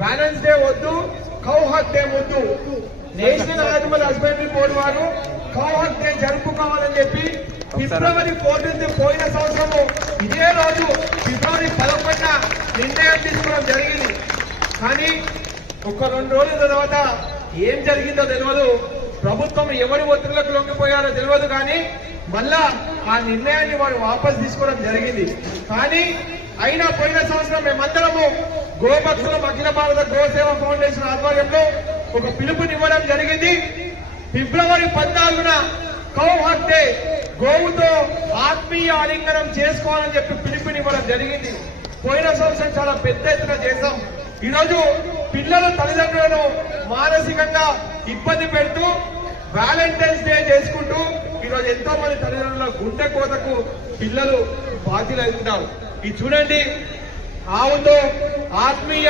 Violence day వద్దు, cow Haq day వద్దు. National animal husbandry board వారు కౌ హక్ డే జరుపుకోవాలని చెప్పి ఫిబ్రవరి 14 పోయిన సంవత్సరము ఇదే రోజు ఫిబ్రవరి 11న నిర్ణయం తీసుకోవడం జరిగింది. కానీ ఒక 2 రోజుల తర్వాత ఏం జరిగిందో తెలియదు, ప్రభుత్వం ఎవరి ఒత్తిళ్లకు లొంగిపోయారో తెలియదు. కానీ మళ్ళా ఆ నిర్ణయాన్ని వారు వాపస్ తీసుకోవడం జరిగింది. కానీ అయినా పోయిన సంవత్సరం మేమందరము గోభక్తులం అఖిల భారత గోసేవ ఫౌండేషన్ ఆధ్వర్యంలో ఒక పిలుపునివ్వడం జరిగింది. ఫిబ్రవరి 14న కౌ హక్ డే, గోవుతో ఆత్మీయ ఆలింగనం చేసుకోవాలని చెప్పి పిలుపునివ్వడం జరిగింది. పోయిన సంవత్సరం చాలా పెద్ద ఎత్తున చేశాం. ఈరోజు పిల్లలు తల్లిదండ్రులను మానసికంగా ఇబ్బంది పెడుతూ వ్యాలంటైన్స్ డే చేసుకుంటూ ఈరోజు ఎంతో మంది తల్లిదండ్రుల గుండె కోతకు పిల్లలు బాధ్యులవుతున్నారు. ఇది చూడండి, ఆవుతో ఆత్మీయ